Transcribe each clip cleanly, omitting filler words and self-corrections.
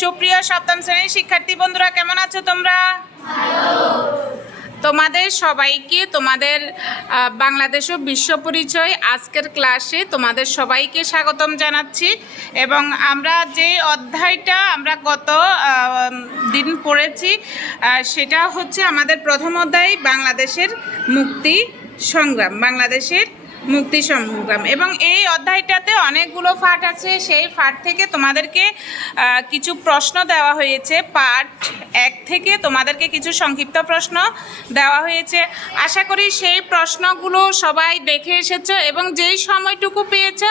সুপ্রিয় সপ্তম শ্রেণীর শিক্ষার্থী বন্ধুরা, কেমন আছো তোমরা? তোমাদের সবাইকে তোমাদের বাংলাদেশ ও বিশ্ব পরিচয় আজকের ক্লাসে তোমাদের সবাইকে স্বাগতম জানাচ্ছি। এবং আমরা যে অধ্যায়টা আমরা গত দিন পড়েছি সেটা হচ্ছে আমাদের প্রথম অধ্যায়, বাংলাদেশের মুক্তি সংগ্রাম। এবং এই অধ্যায়টাতে অনেকগুলো পাঠ আছে। সেই পাঠ থেকে তোমাদেরকে কিছু প্রশ্ন দেওয়া হয়েছে। পার্ট 1 থেকে তোমাদেরকে কিছু সংক্ষিপ্ত প্রশ্ন দেওয়া হয়েছে। আশা করি সেই প্রশ্নগুলো সবাই দেখে এসেছো এবং যেই সময়টুকু পেয়েছো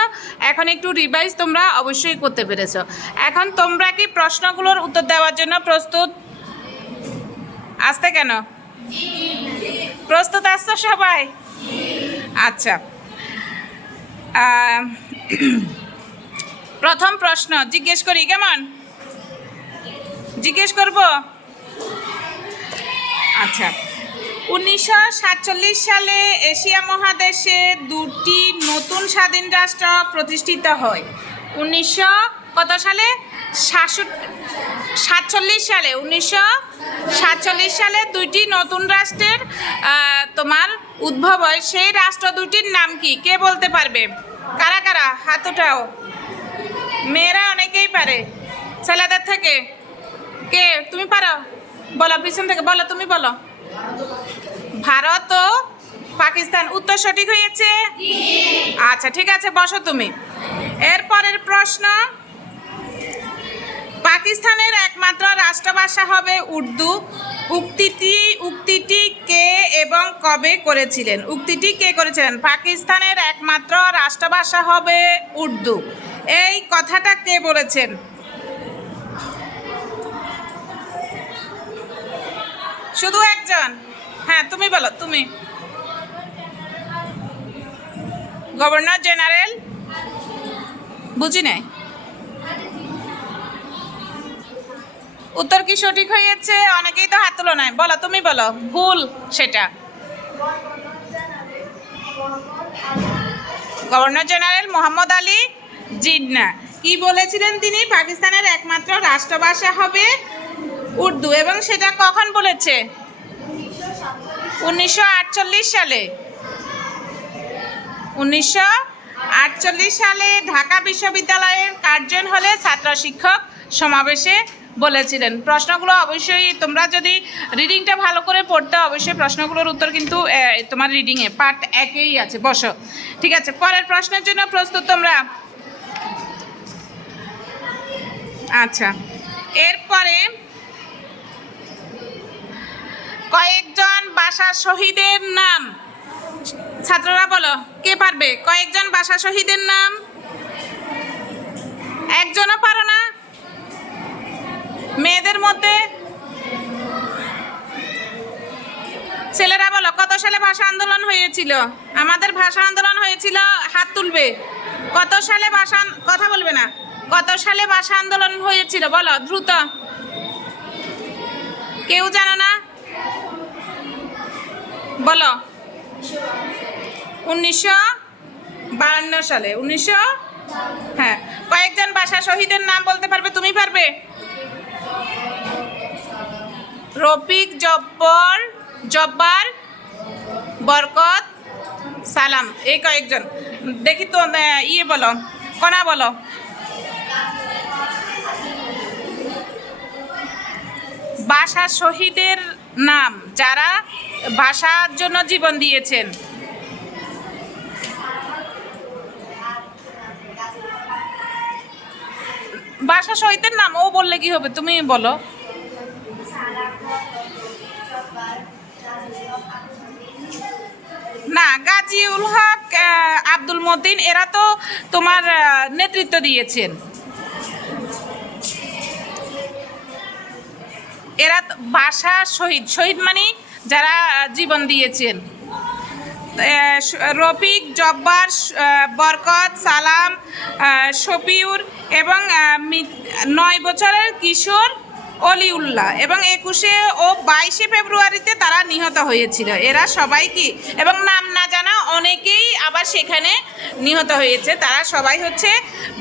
এখন একটু রিভাইজ তোমরা অবশ্যই করতে পেরেছো। এখন তোমরা কি প্রশ্নগুলোর উত্তর দেওয়ার জন্য প্রস্তুত? আসতে কেন? প্রস্তুত আসছো সবাই? আচ্ছা, প্রথম প্রশ্ন জিজ্ঞেস করি, কেমন জিজ্ঞেস করব? আচ্ছা, 1947 সালে এশিয়া মহাদেশে দুটি নতুন স্বাধীন রাষ্ট্র প্রতিষ্ঠিত হয়। 1947 সালে দুইটি নতুন রাষ্ট্রের তোমার উদ্ভব হয়। সেই রাষ্ট্র দুটির নাম কি? কে বলতে পারবে? কারা কারা হাত উঠাও। মেয়েরা অনেকেই পারে, ছেলেদের থেকে। কে? তুমি পারো? বলো, পিছন থেকে বলো, তুমি বলো। ভারত ও পাকিস্তান। উত্তর সঠিক হয়েছে? আচ্ছা, ঠিক আছে, বসো তুমি। এরপরের প্রশ্ন, পাকিস্তানের একমাত্র রাষ্ট্রভাষা হবে উর্দু। উক্তিটি কে এবং কবে করেছিলেন? উক্তিটি কে করেছিলেন? পাকিস্তানের একমাত্র রাষ্ট্রভাষা হবে উর্দু। এই কথাটা কে বলেছেন? শুধু একজন? হ্যাঁ, তুমি বলো, তুমি। Governor general? বুঝি নাই। উত্তর কি সঠিক হয়েছে? অনেকেই তো হাত তুলো নাই। বলো, তুমি বলো। ভুল সেটা। গভর্নর জেনারেল মোহাম্মদ আলী জিন্নাহ কি বলেছিলেন? তিনি পাকিস্তানের একমাত্র রাষ্ট্রভাষা হবে উর্দু। এবং সেটা কখন বলেছে? 1948 সালে। 1948 সালে ঢাকা বিশ্ববিদ্যালয়ের কার্জন হলে ছাত্র শিক্ষক সমাবেশে বলেছিলেন। প্রশ্নগুলো অবশ্যই তোমরা যদি রিডিংটা ভালো করে পড়তে, অবশ্যই প্রশ্নগুলোর উত্তর কিন্তু তোমার রিডিংয়ে পার্ট 1-এই আছে। বসো, ঠিক আছে। পরের প্রশ্নের জন্য প্রস্তুত তোমরা? আচ্ছা, এরপরে কয়েকজন ভাষা শহীদের নাম। ছাত্ররা বলো, কে পারবে? কয়েকজন ভাষা শহীদের নাম। একজনও পারো না মেয়েদের মধ্যে? ছেলেরা বলো, কত সালে ভাষা আন্দোলন হয়েছিল? আমাদের ভাষা আন্দোলন হয়েছিল, হাত তুলবে। কত সালে কথা বলবে না। কত সালে ভাষা আন্দোলন হয়েছিল বলো দ্রুত। কেউ জানো না? বলো। 1952 সালে। হ্যাঁ, কয়েকজন ভাষা শহীদের নাম বলতে পারবে? তুমি পারবে? রফিক, জব্বার, বরকত, সালাম, এই কয়েকজন। দেখি তো, বলো, কণা বলো। ভাষা শহীদের নাম যারা ভাষার জন্য জীবন দিয়েছেন। ভাষা শহীদের নাম ও বললে কি হবে? তুমি বলো। না, গাজীউল হক, আব্দুল মতিন, এরা তো তোমার নেতৃত্ব দিয়েছেন। এরা ভাষা শহীদ মানে যারা জীবন দিয়েছেন। রফিক, জব্বার, বরকত, সালাম, শফিউর এবং 9 বছরের কিশোর অলিউল্লাহ এবং 21 ও 22 ফেব্রুয়ারিতে তারা নিহত হয়েছিল। এরা সবাই কি, এবং নাম না জানা অনেকেই আবার সেখানে নিহত হয়েছে। তারা সবাই হচ্ছে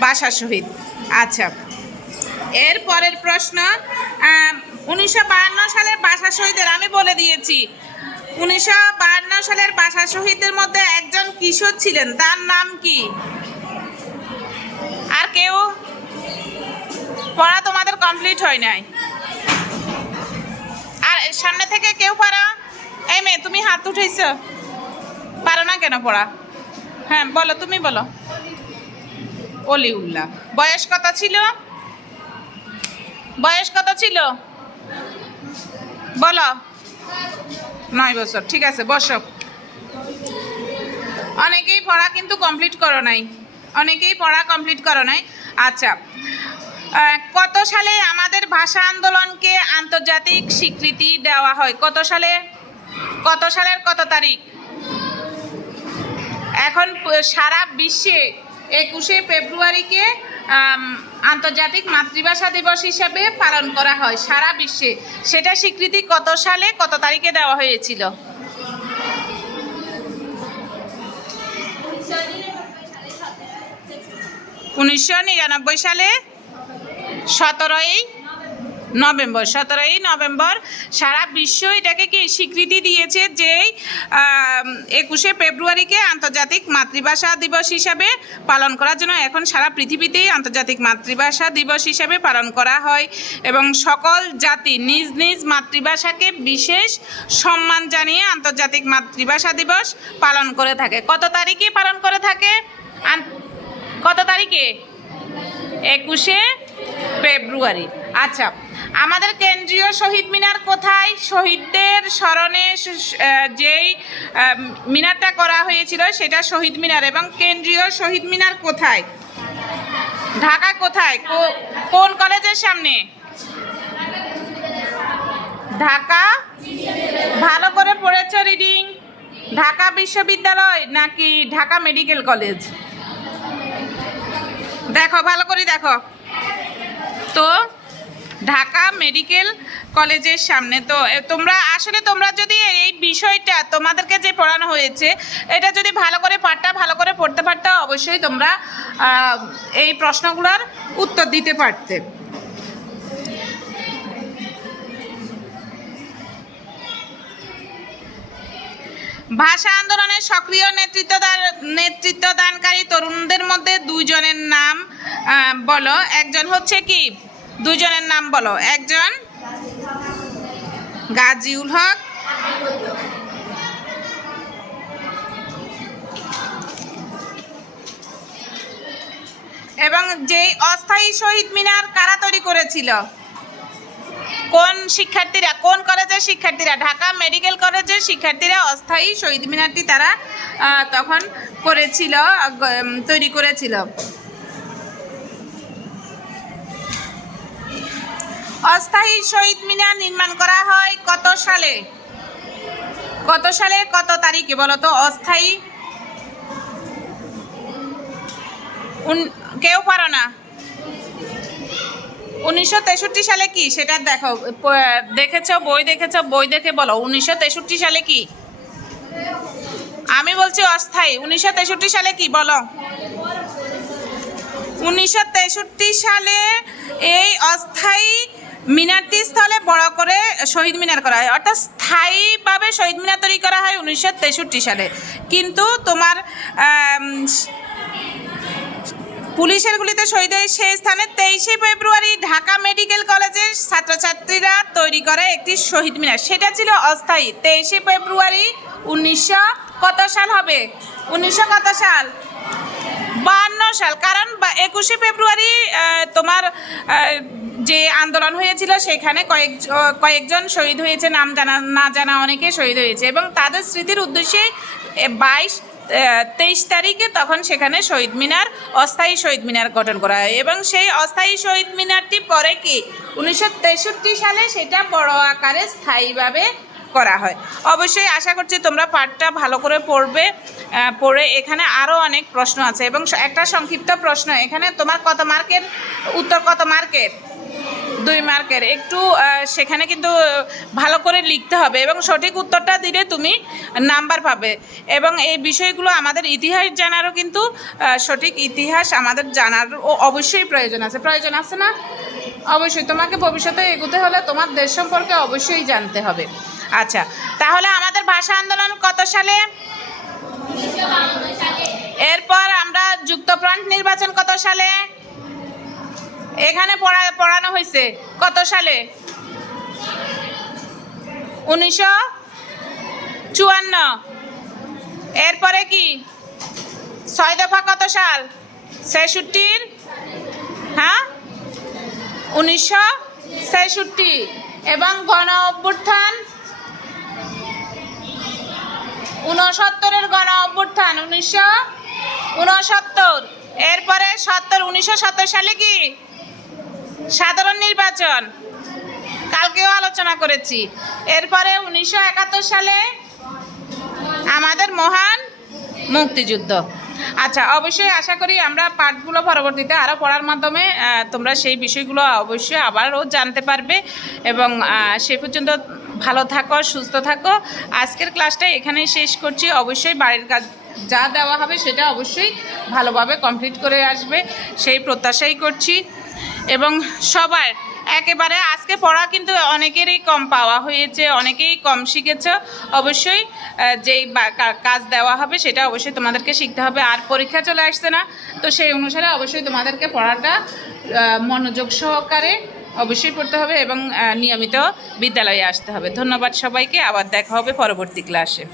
ভাষা শহীদ। আচ্ছা, এর পরের প্রশ্ন, 1952 সালের ভাষা শহীদদের আমি বলে দিয়েছি। 1952 সালের ভাষা শহীদদের মধ্যে একজন কিশোর ছিলেন, তার নাম কি? আর কেউ? পড়া তোমাদের কমপ্লিট হয় নাই। আর সামনে থেকে কেউ পারো? এই মেয়ে, তুমি হাত উঠেছ, পারো না কেন পড়া? হ্যাঁ বলো, তুমি বলো। অলিউল্লাহ। বয়স কত ছিল? বয়স কত ছিল বলো। 9 বছর। ঠিক আছে, বসো। অনেকেই পড়া কিন্তু কমপ্লিট করো নাই, অনেকেই পড়া কমপ্লিট করো নাই। আচ্ছা, কত সালে আমাদের ভাষা আন্দোলনকে আন্তর্জাতিক স্বীকৃতি দেওয়া হয়? কত সালে? কত সালের কত তারিখ? এখন সারা বিশ্বে 21শে ফেব্রুয়ারিকে আন্তর্জাতিক মাতৃভাষা দিবস হিসাবে পালন করা হয় সারা বিশ্বে। সেটা স্বীকৃতি কত সালে কত তারিখে দেওয়া হয়েছিল? 1999 সালে 17ই নভেম্বর সারা বিশ্ব এটাকে কি স্বীকৃতি দিয়েছে যে 21শে ফেব্রুয়ারিকে আন্তর্জাতিক মাতৃভাষা দিবস হিসাবে পালন করার জন্য। এখন সারা পৃথিবীতেই আন্তর্জাতিক মাতৃভাষা দিবস হিসাবে পালন করা হয় এবং সকল জাতি নিজ নিজ মাতৃভাষাকে বিশেষ সম্মান জানিয়ে আন্তর্জাতিক মাতৃভাষা দিবস পালন করে থাকে। কত তারিখে পালন করে থাকে? কত তারিখে? 21শে ফেব্রুয়ারি। আচ্ছা, আমাদের কেন্দ্রীয় শহীদ মিনার কোথায়? শহীদদের স্মরণে যেই মিনারটা করা হয়েছিল সেটা শহীদ মিনার। এবং কেন্দ্রীয় শহীদ মিনার কোথায়? ঢাকা। কোথায়? কোন কলেজের সামনে? ঢাকা। ভালো করে পড়েছ রিডিং? ঢাকা বিশ্ববিদ্যালয় নাকি ঢাকা মেডিকেল কলেজ? দেখো, ভালো করে দেখো তো। ঢাকা মেডিকেল কলেজের সামনে। তো তোমরা যদি এই বিষয়টা তোমাদেরকে যে পড়ানো হয়েছে এটা যদি ভালো করে ভালো করে পড়তে পারতে, অবশ্যই তোমরা এই প্রশ্নগুলোর উত্তর দিতে পারতে। ভাষা আন্দোলনের সক্রিয় নেতৃত্বদানকারী তরুণদের মধ্যে 2 জনের নাম বলো। একজন হচ্ছে কি? 2 জনের নাম বলো। একজন গাজীউল হক, এবং যেই অস্থায়ী শহীদ মিনার কারা তৈরি করেছিল? কোন শিক্ষার্থীরা? কোন কলেজের শিক্ষার্থীরা? ঢাকা মেডিকেল কলেজের শিক্ষার্থীরা অস্থায়ী শহীদ মিনারটি তারা তখন করেছিল, তৈরি করেছিল। অস্থায়ী শহীদ মিনার নির্মাণ করা হয় কত সালে? কত সালে কত তারিখে বলো তো? অস্থায়ী কেউ পারো না? 1963 সালে কি সেটা দেখো। দেখেছো বই? বই দেখে বলো 1963 সালে কি? আমি বলছি অস্থায়ী। 1963 সালে কি বলো? 1963 সালে এই অস্থায়ী মিনারটি স্থলে বড় করে শহীদ মিনার করা হয়, অর্থাৎ স্থায়ীভাবে শহীদ মিনার তৈরি করা হয় 1963 সালে। কিন্তু তোমার পুলিশের গুলিতে শহীদ হয় সেই স্থানে 23শে ফেব্রুয়ারি ঢাকা মেডিকেল কলেজের ছাত্রছাত্রীরা তৈরি করে একটি শহীদ মিনার। সেটা ছিল অস্থায়ী। 23শে ফেব্রুয়ারি 1900 কত সাল হবে? 1900 কত সাল? 52 সাল। কারণ 21শে ফেব্রুয়ারি তোমার যে আন্দোলন হয়েছিল সেখানে কয়েকজন শহীদ হয়েছে, নাম না জানা অনেকে শহীদ হয়েছে এবং তাদের স্মৃতির উদ্দেশ্যে 23 তারিখে তখন সেখানে শহীদ মিনার, অস্থায়ী শহীদ মিনার গঠন করা হয়। এবং সেই অস্থায়ী শহীদ মিনারটি পরে কি 1963 সালে সেটা বড় আকারে স্থায়ীভাবে করা হয়। অবশ্যই আশা করছি তোমরা পাঠটা ভালো করে পড়বে। পড়ে এখানে আরও অনেক প্রশ্ন আছে এবং একটা সংক্ষিপ্ত প্রশ্ন। এখানে তোমার কত মার্কের উত্তর? কত মার্কের? 2 মার্কের। একটু সেখানে কিন্তু ভালো করে লিখতে হবে এবং সঠিক উত্তরটা দিলে তুমি নাম্বার পাবে। এবং এই বিষয়গুলো আমাদের ইতিহাস জানারও কিন্তু সঠিক ইতিহাস আমাদের জানার অবশ্যই প্রয়োজন আছে না? অবশ্যই তোমাকে ভবিষ্যতে এগোতে হলে তোমার দেশ সম্পর্কে অবশ্যই জানতে হবে। আচ্ছা, তাহলে আমাদের ভাষা আন্দোলন কত সালে? এরপর আমরা যুক্তফ্রন্ট নির্বাচন কত সালে? এখানে পড়ানো হয়েছে কত সালে? 1954। এরপরে কি 6 দফা কত সাল? 66। হ্যাঁ, 1966। এবং গণ অভ্যুত্থান 69-এর গণ অভ্যুত্থান 1969। এরপরে 1970 সালে কি সাধারণ নির্বাচন, কালকেও আলোচনা করেছি। এরপরে 1971 সালে আমাদের মহান মুক্তিযুদ্ধ। আচ্ছা, অবশ্যই আশা করি আমরা পাঠগুলো পরবর্তীতে আরও পড়ার মাধ্যমে তোমরা সেই বিষয়গুলো অবশ্যই আবারও জানতে পারবে। এবং সে পর্যন্ত ভালো থাকো, সুস্থ থাকো। আজকের ক্লাসটা এখানেই শেষ করছি। অবশ্যই বাড়ির কাজ যা দেওয়া হবে সেটা অবশ্যই ভালোভাবে কমপ্লিট করে আসবে, সেই প্রত্যাশাই করছি। এবং সবার একেবারে আজকে পড়া কিন্তু অনেকেরই কম পাওয়া হয়েছে, অনেকেই কম শিখেছ। অবশ্যই যেই কাজ দেওয়া হবে সেটা অবশ্যই তোমাদেরকে শিখতে হবে। আর পরীক্ষা চলে আসছে না, তো সেই অনুসারে অবশ্যই তোমাদেরকে পড়াটা মনোযোগ সহকারে অবশ্যই পড়তে হবে এবং নিয়মিত বিদ্যালয়ে আসতে হবে। ধন্যবাদ সবাইকে, আবার দেখা হবে পরবর্তী ক্লাসে।